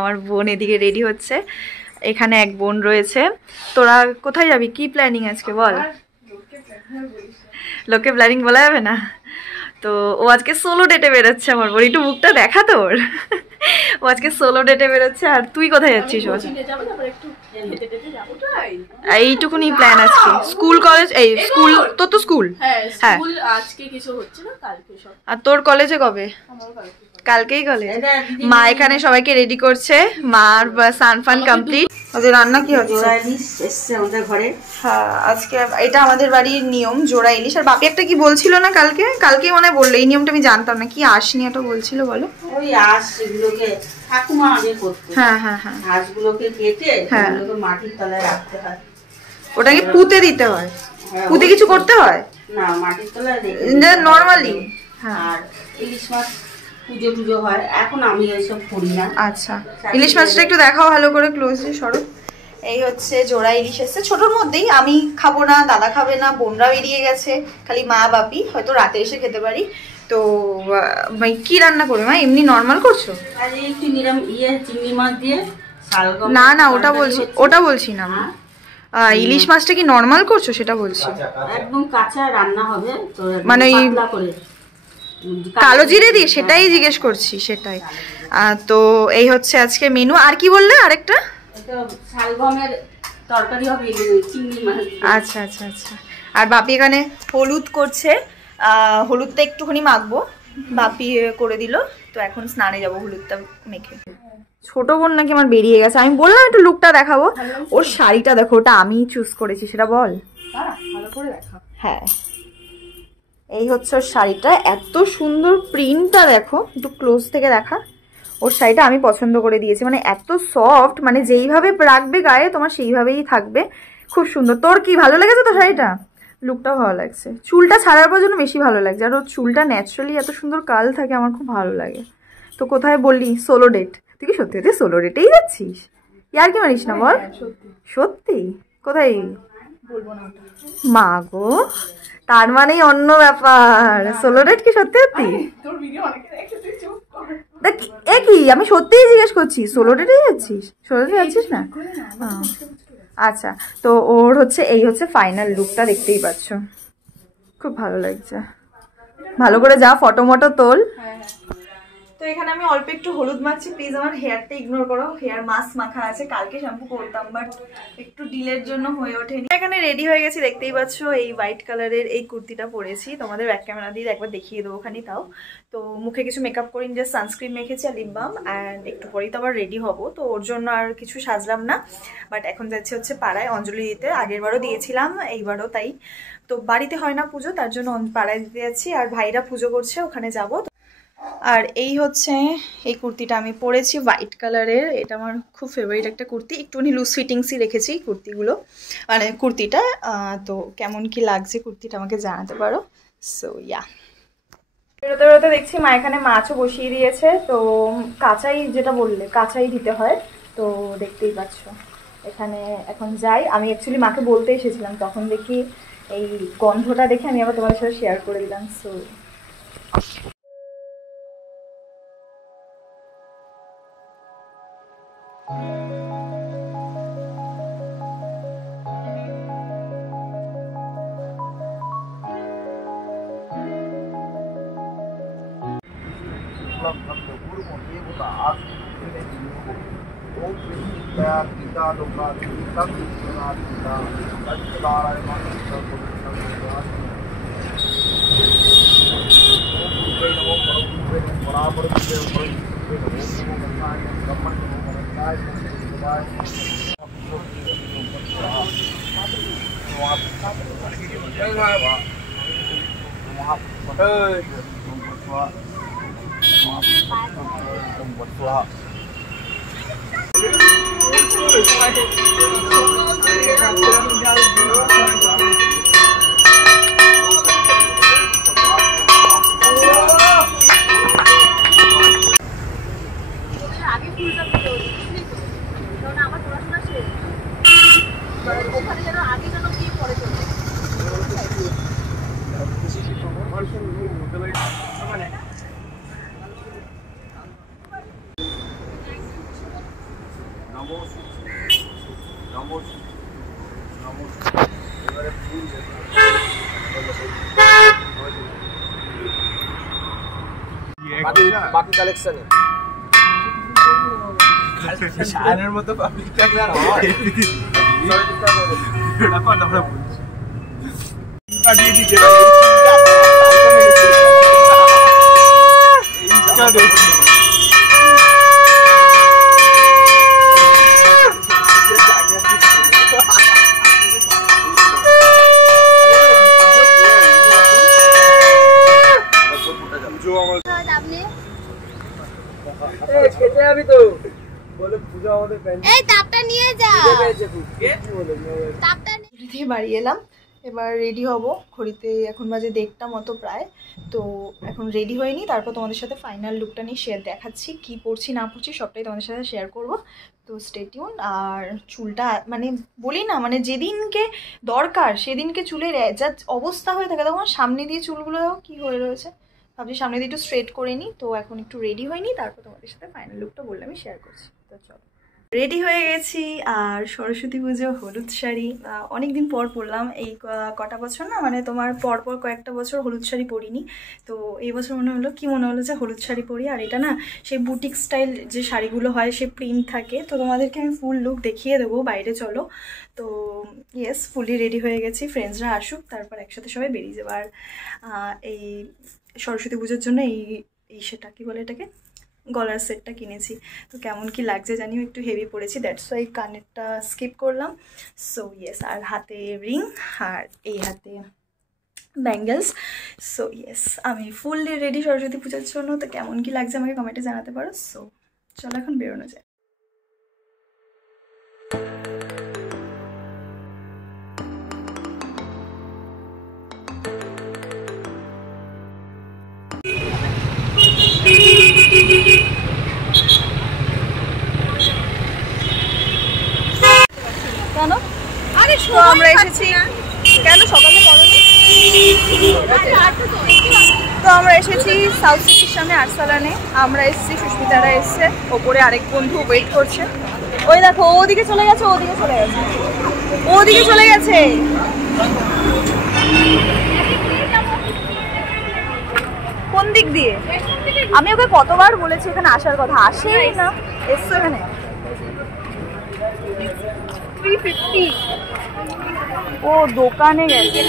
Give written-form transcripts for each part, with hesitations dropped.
আমার বোন এদিকে রেডি হচ্ছে, এখানে এক বোন রয়েছে। তোরা কোথায় যাবি, কি প্ল্যানিং আজকে বল? লোকে প্ল্যানিং বলা যাবে না তো। ও আজকে সোলো ডেটে বেরোচ্ছে। আমার বোন একটু মুখটা দেখা তোর। ও আজকে সোলো ডেটে বেরোচ্ছে। আর তুই কোথায় যাচ্ছিস? এইটুকুনি প্ল্যান আজকে। স্কুল কলেজ, এই স্কুল তোর তো স্কুল। হ্যাঁ আজকে কিছু হচ্ছে না, কালকে সব। আর তোর কলেজে কবে? কালকেই কলেজ। মা এখানে সবাইকে রেডি করছে, মার সানফান কমপ্লিট। ওদের রান্না কি হচ্ছে? জোড়া ইলিশ এসছে আমাদের ঘরে। হ্যাঁ আজকে এটা আমাদের বাড়ির নিয়ম, জোড়া ইলিশ। আর বাপি একটা কি বলছিল না কালকে? কালকেই মনে হয় বললো, এই নিয়মটা আমি জানতাম না। কি আঁশ নিয়ে এটা বলছিল বলো? ওই আঁশ এগুলোকে ঠাকুমা আগে করতো। হ্যাঁ হ্যাঁ হ্যাঁ, আঁশগুলোকে কেটে ওগুলোকে মাটির তলায় রাখতে হয়। ওটাকে পুঁতে দিতে হয়? পুঁতে কিছু করতে হয় না, মাটির তলায় নরমালি। আর ইলিশ মাছ পুজো টুজো হয়, এখন আমি এইসব করি না। আচ্ছা, ইলিশ মাছটা একটু দেখাও ভালো করে, ক্লোজলি সরো। এই হচ্ছে জোড়া ইলিশ এসছে ছোটোর মধ্যেই। আমি খাবো না, দাদা খাবে না, বোনরা বেরিয়ে গেছে, খালি মা বাপি, হয়তো রাতে এসে খেতে পারি। তো কি রান্না করবে মা? এমনি নর্মাল করছো? আর একটু চিংড়ি মাছ দিয়ে শালগম। না না, ওটা বলছি না। ইলিশ মাছটা কি নর্মাল করছো সেটা বলছি। একদম কাঁচা রান্না হবে, মানে পাতলা করে কালো জিরে দিয়ে, সেটাই জিজ্ঞেস করছি, সেটাই। তো এই হচ্ছে আজকে মেনু। আর কি বললে আরেকটা? শালগমের তরকারি হবে, চিংড়ি মাছ। আচ্ছা আচ্ছা আচ্ছা। আর বাপি এখানে হলুদ করছে, হলুদটা একটুখানি মাখবো, বাপি করে দিল। তো এখন স্নানে যাবো হলুদটা মেখে। ছোট বোন নাকি আমার বেরিয়ে গেছে। আমি বললাম একটু লুকটা দেখাবো। ওর শাড়িটা দেখো, ওটা আমি চুজ করেছি, সেটা বল। ভালো করে দেখা। হ্যাঁ এই হচ্ছে ওর শাড়িটা, এত সুন্দর প্রিন্টটা দেখো, একটু ক্লোজ থেকে দেখা। ওর শাড়িটা আমি পছন্দ করে দিয়েছি, মানে এত সফট, মানে যেইভাবে রাখবে গায়ে তোমার সেইভাবেই থাকবে, খুব সুন্দর। তোর কি ভালো লেগেছে তো শাড়িটা? লুকটাও ভালো লাগছে, চুলটা ছাড়ার পর জন্য বেশি ভালো লাগছে। আর ওর চুলটা ন্যাচারালি এত সুন্দর কাল থাকে, আমার খুব ভালো লাগে। তো কোথায় বললি সোলো ডেট? তুই কি সত্যি সত্যি সোলো ডেটেই যাচ্ছিস? ইয়ার কি মানিস না বল? সত্যি? কোথায়? বলবো না। মা গো, তার মানেই অন্য ব্যাপার। সোলো ডেট কি সত্যি সত্যি? কি আমি সত্যিই জিজ্ঞেস করছি, সোলো ডেটেই যাচ্ছিস? সোলো ডেটে যাচ্ছিস না? আচ্ছা, তো ওর হচ্ছে এই হচ্ছে ফাইনাল লুকটা, দেখতেই পাচ্ছ, খুব ভালো লাগছে। ভালো করে যা ফটো মটো তোল। তো এখানে আমি অল্প একটু হলুদ মাখছি, প্লিজ আমার হেয়ারটা ইগনোর করো। হেয়ার মাস্ক মাখা আছে, কালকে শ্যাম্পু করতাম বাট একটু ডিলের জন্য হয়ে ওঠেনি। এখানে রেডি হয়ে গেছি, দেখতেই পাচ্ছ। এই হোয়াইট কালারের এই কুর্তিটা পরেছি, তোমাদের ব্যাক ক্যামেরা দিয়ে একবার দেখিয়ে দেবো খানি তাও। তো মুখে কিছু মেকআপ করিনি, জাস্ট সানস্ক্রিন মেখেছি আর লিপ বাম, অ্যান্ড একটু পরেই তো আবার রেডি হবো। তো ওর জন্য আর কিছু সাজলাম না, বাট এখন যাচ্ছে হচ্ছে পাড়ায় অঞ্জলি দিতে। আগেরবারও দিয়েছিলাম, এইবারও তাই। তো বাড়িতে হয় না পুজো, তার জন্য পাড়ায় দিতে যাচ্ছি। আর ভাইরা পুজো করছে, ওখানে যাবো। আর এই হচ্ছে এই কুর্তিটা আমি পরেছি, হোয়াইট কালারের। এটা আমার খুব ফেভারিট একটা কুর্তি, একটুখানি লুজ ফিটিংসই রেখেছি কুর্তিগুলো, মানে কুর্তিটা। তো কেমন কি লাগছে কুর্তিটা আমাকে জানাতে পারো। সো ইয়া, বেরোতে বেরোতে দেখছি মা এখানে মাছও বসিয়ে দিয়েছে। তো কাঁচাই, যেটা বললে কাঁচাই দিতে হয়, তো দেখতেই পাচ্ছ। এখানে এখন যাই। আমি অ্যাকচুয়ালি মাকে বলতে এসেছিলাম, তখন দেখি এই গন্ধটা দেখে আমি আবার তোমার সাথে শেয়ার করে দিলাম। সো বাকি কালেকশনে শায়নের মতো পাবলিক থাকলে আর হয় পাঠিয়ে দিতে খেতে যাবি তো বলে পূজা আমাদের এই তাপটা নিয়ে যা তাপটা দিয়ে বাড়ি এলাম, এবার রেডি হব। ঘড়িতে এখন বাজে 1:30 মতো প্রায়। তো এখন রেডি হয়নি, তারপর তোমাদের সাথে ফাইনাল লুকটা নিয়ে শেয়ার দেখাচ্ছি, কি পরছি না পরছি সবটাই তোমাদের সাথে শেয়ার করব। তো স্টে টিউন। আর চুলটা মানে বলি না, মানে যেদিনকে দরকার সেদিনকে চুলের যা অবস্থা হয়ে থাকে, তখন সামনে দিয়ে চুলগুলো কী হয়ে রয়েছে, ভাবছি সামনে দিয়ে একটু স্ট্রেট করে নিই। তো এখন একটু রেডি হয়নি, তারপর তোমাদের সাথে ফাইনাল লুকটা বললে আমি শেয়ার করছি। তো চলো, রেডি হয়ে গেছি। আর সরস্বতী পুজো হলুদ শাড়ি অনেকদিন পর পরলাম। এই কটা বছর না, মানে তোমার পরপর কয়েকটা বছর হলুদ শাড়ি পরিনি। তো এই বছর মনে হলো যে হলুদ শাড়ি পরি। আর এটা না সেই বুটিক স্টাইল যে শাড়িগুলো হয়, সে প্রিন্ট থাকে। তো তোমাদেরকে আমি ফুল লুক দেখিয়ে দেবো, বাইরে চলো। তো ইয়েস, ফুলি রেডি হয়ে গেছি, ফ্রেন্ডসরা আসুক তারপর একসাথে সবাই বেরিয়ে যাবো। আর এই সরস্বতী পুজোর জন্য এই সেটা কি বলে এটাকে, গলার সেটটা কিনেছি। তো কেমন কি লাগছে জানিও, একটু হেভি পড়েছি, দ্যাটস ওয়াই কানেরটা স্কিপ করলাম। সো ইয়েস, আর হাতে রিং আর এই হাতে ব্যাঙ্গেলস। সো ইয়েস, আমি ফুললি রেডি সরস্বতী পুজোর জন্য। তো কেমন কি লাগছে আমাকে কমেন্টে জানাতে পারো। সো চলো এখন বেরোনো যায়। কেন? আরে তো আমরা এসেছি কেন সকালে করনি? তো আমরা এসেছি সাউথ সিটির সামনে আরসালানে। আমরা এসেছি, সুস্মিতারা এসছে, ওপরে আরেক বন্ধু ওয়েট করছে। ওই দেখো, ওদিকে চলে গেছে, ওদিকে চলে গেছে। কোন দিক দিয়ে? আমি ওকে কতবার বলেছি এখানে আসার কথা, আসেই না। এসছো এখানে 350। ও দোকানে গেছে।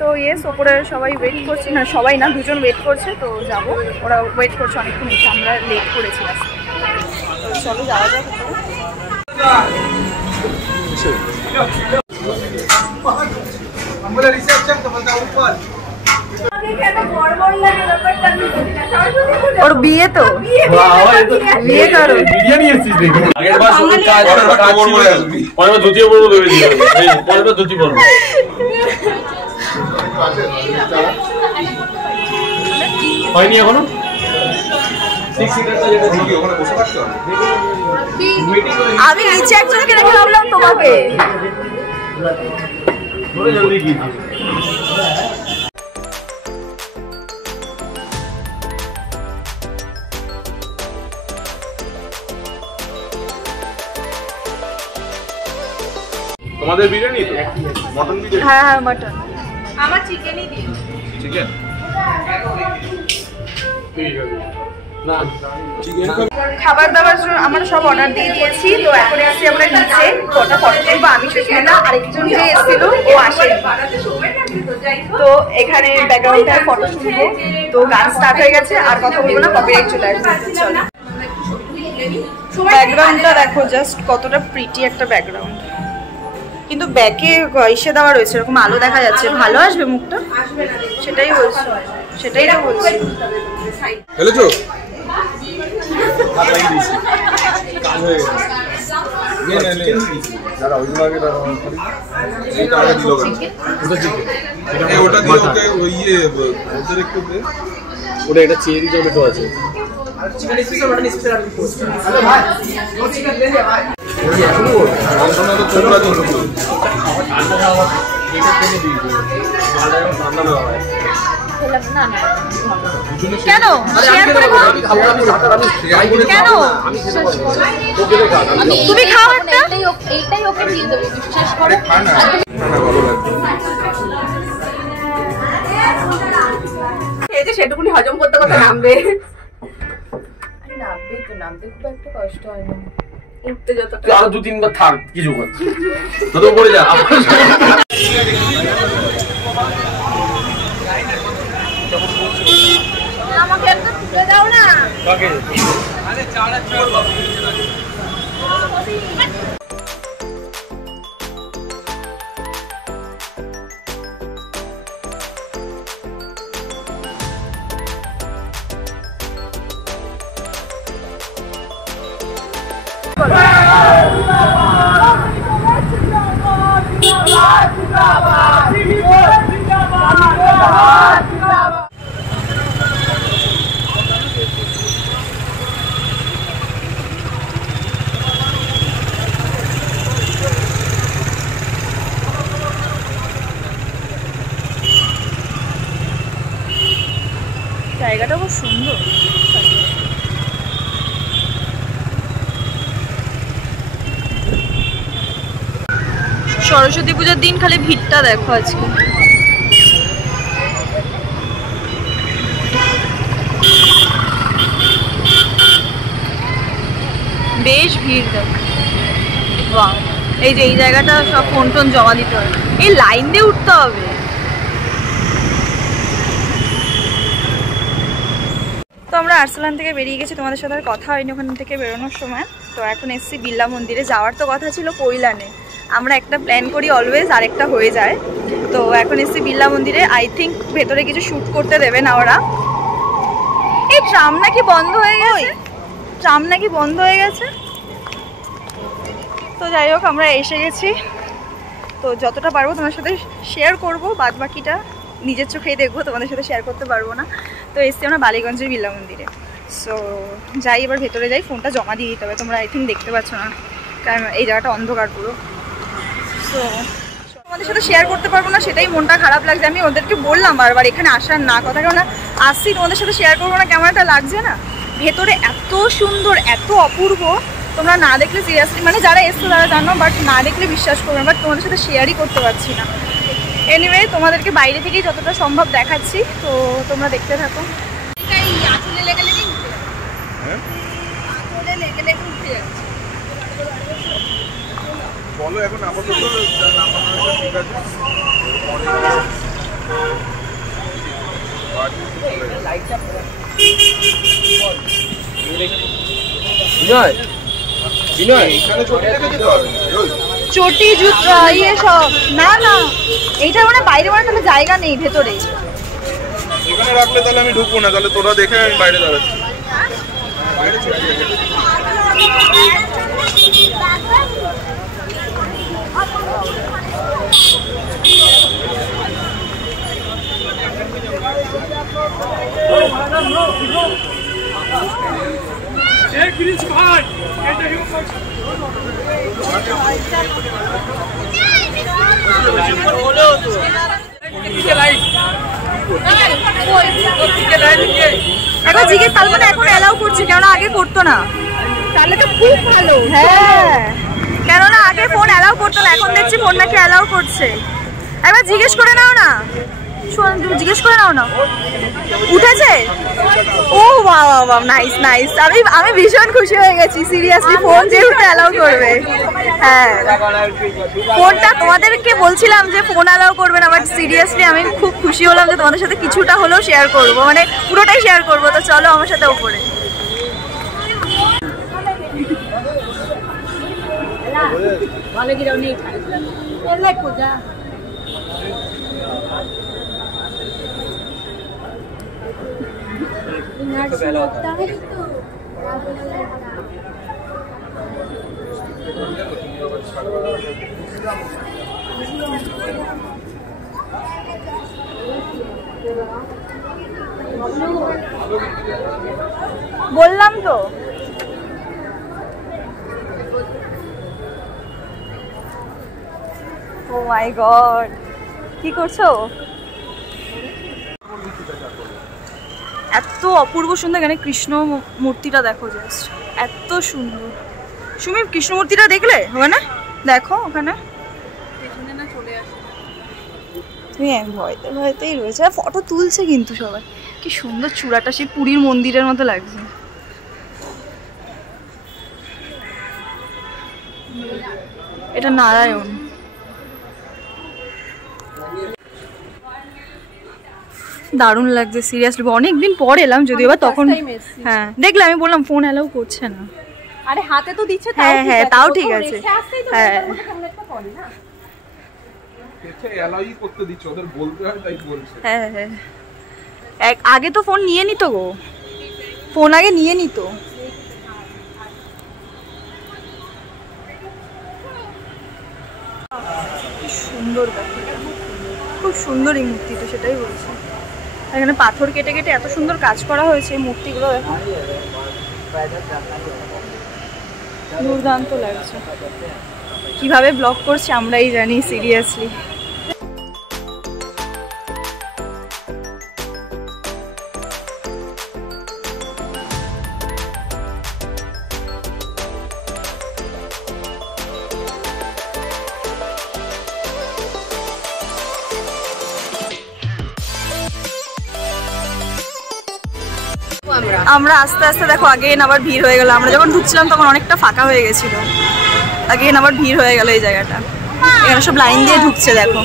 তো ইয়েস, ওপরে সবাই ওয়েট করছে, না সবাই না, দুজন ওয়েট করছে। তো যাবো, ওরা ওয়েট করছে অনেকক্ষণ, এসে আমরা লেট করেছি। তো চলো যাওয়া যাক। ওর বিয়ে, তো বিয়ে করো। হয়নি এখনো। আমি নিচে একজনকে রেখে ভাবলাম তোমাকে। তোমাদের বিরিয়ানি তো মটন বিরিয়ানি? হ্যাঁ হ্যাঁ মটন। আমার চিকেনই দিন। চিকেন ঠিক আছে না, চিকেন খাবার দাবার আমরা সব অর্ডার দিয়ে দিয়েছি। তো এখন এসেছি আমরা নিচে, কটা ফটো তুলবো। আমি সুস্মিতা, আরেকজন যে এসেছিল ও আসেনি। তো এখানে ব্যাকগ্রাউন্ডে ফটো তুলবো। তো গান স্টার্ট হয়ে গেছে, আর কথা বলবো না, কপিরাইট চলে আসবে। চলো, ব্যাকগ্রাউন্ডটা দেখো জাস্ট কতটা প্রিটি একটা ব্যাকগ্রাউন্ড। কিন্তু ব্যাকে ইসে দেওয়া রয়েছে, এরকম আলো দেখা যাচ্ছে। ভালো আসবে মুখটা? সেটাই বলছি, সেটাই তো বলছি। খেলেছো? ওটা একটা চেরি টমেটো আছে। ঠান্ডা কেন শেয়ার করে খাও কেন তুমি খাও একটা এইটাই ওকে দিয়ে দেবো বিশ্বাস করো খেয়েছে সেটুকুনি হজম করতে করতে নামবে নামবে তো নামতে খুব একটা কষ্ট হয় না উঠতে যতটা তুই আরো 2-3 বার থাক কিছু কর তো পড়ে যা আমাকে একটা তুলে দাও না কাকে জায়গাটা খুব সুন্দর সরস্বতী পূজার দিন খালি ভিড়টা দেখো আজকে বেশ ভিড় দেখো বাহ এই যে এই জায়গাটা সব ফোন টোন জমা দিতে হবে এই লাইন দিয়ে উঠতে হবে তো আমরা আর্সেলান থেকে বেরিয়ে গেছি তোমাদের সাথে আর কথা হয়নি ওখান থেকে বেরোনোর সময় তো এখন এসছি বিড়লা মন্দিরে যাওয়ার তো কথা ছিল কৈলানে আমরা একটা প্ল্যান করি অলওয়েজ আরেকটা হয়ে যায় তো এখন এসছি বিড়লা মন্দিরে আই থিঙ্ক ভেতরে কিছু শ্যুট করতে দেবে না ওরা এই ট্রাম নাকি বন্ধ হয়ে গেছে ট্রাম নাকি বন্ধ হয়ে গেছে তো যাই হোক আমরা এসে গেছি তো যতটা পারবো তোমার সাথে শেয়ার করবো বাদ বাকিটা নিজের চোখেই দেখবো তোমাদের সাথে শেয়ার করতে পারবো না তো এসছি আমরা বালিগঞ্জের বিড়লা মন্দিরে সো যাই এবার ভেতরে যাই ফোনটা জমা দিয়ে দিতে হবে তোমরা আই থিঙ্ক দেখতে পাচ্ছ না কারণ এই জায়গাটা অন্ধকার পুরো তো তোমাদের সাথে শেয়ার করতে পারবো না সেটাই মনটা খারাপ লাগছে আমি ওদেরকে বললাম বারবার এখানে আসার না কথা কেন আসছি তোমাদের সাথে শেয়ার করবো না কেমন একটা লাগছে না ভেতরে এত সুন্দর এত অপূর্ব তোমরা না দেখলে সিরিয়াসলি মানে যারা এসছো তারা জানো বাট না দেখলে বিশ্বাস করবে বাট তোমাদের সাথে শেয়ারই করতে পারছি না এনিওয়ে তোমাদেরকে বাইরে থেকেই যতটা সম্ভব দেখাচ্ছি তো তোমরা দেখতে থাকো আঁচলে লেগে লেগে উঠে আঁচলে লেগে লেগে উঠে যাচ্ছে বলো এখন আপাতত ঠিক আছে বিনয় বিনয় এখানে চটি রেখে দিতে হবে চটি জুতো ইয়ে সব না না এইটা মানে বাইরে মানে তাহলে জায়গা নেই ভেতরে এখানে রাখলে তাহলে আমি ঢুকবো না তাহলে তোরা দেখে আমি বাইরে দাঁড়াচ্ছি বাইরে চটি রেখে দিতে একবার জিজ্ঞেস তাহলে এখন অ্যালাউ করছে কেননা আগে করতো না তাহলে তো খুব ভালো হ্যাঁ কেননা আগে ফোন অ্যালাউ করতো না এখন দেখছি ফোন নাকি অ্যালাউ করছে একবার জিজ্ঞেস করে নাও না শোন তুমি জিজ্ঞেস করে নাও না উঠেছে ও বাবা নাইস নাইস আমি ভীষণ খুশি হয়ে গেছি সিরিয়াসলি ফোন যেহেতু অ্যালাউ করবে হ্যাঁ ফোনটা তোমাদেরকে বলছিলাম যে ফোন অ্যালাউ করবে না বাট সিরিয়াসলি আমি খুব খুশি হলাম যে তোমাদের সাথে কিছুটা হলেও শেয়ার করবো মানে পুরোটাই শেয়ার করবো তো চলো আমার সাথে ওপরে বললাম তো ও মাই গড কি করছো এত অপূর্ব সুন্দর। এখানে কৃষ্ণ মূর্তিটা দেখো, জাস্ট এত সুন্দর। সুমি কৃষ্ণ মূর্তিটা দেখলে ওখানে? দেখো ওখানে ভয়তে ভয়তেই রয়েছে, ফটো তুলছে কিন্তু সবাই। কি সুন্দর চূড়াটা, সেই পুরীর মন্দিরের মতো লাগছে। এটা নারায়ণ। দারুণ লাগছে সিরিয়াসলি, অনেকদিন পর এলাম যদিও বা তখন। হ্যাঁ দেখলে, আমি বললাম ফোন অ্যালাউ করছে না। আরে হাতে তো দিচ্ছে। হ্যাঁ হ্যাঁ তাও ঠিক আছে। হ্যাঁ হ্যাঁ হ্যাঁ আগে তো ফোন নিয়ে নিত গো, ফোন আগে নিয়ে নিত। সুন্দর দেখো, খুব সুন্দর এই মূর্তিটা, সেটাই বলছি। এখানে পাথর কেটে কেটে এত সুন্দর কাজ করা হয়েছে এই মূর্তিগুলো, দেখো দুর্দান্ত লাগছে। কিভাবে ব্লগ করছে আমরাই জানি সিরিয়াসলি। আমরা আস্তে আস্তে দেখো আগেন আবার ভিড় হয়ে গেল। আমরা যখন ঢুকছিলাম তখন অনেকটা ফাঁকা হয়ে গেছিল, আগেন আবার ভিড় হয়ে গেল এই জায়গাটা। এখানে সব লাইন দিয়ে ঢুকছে দেখো।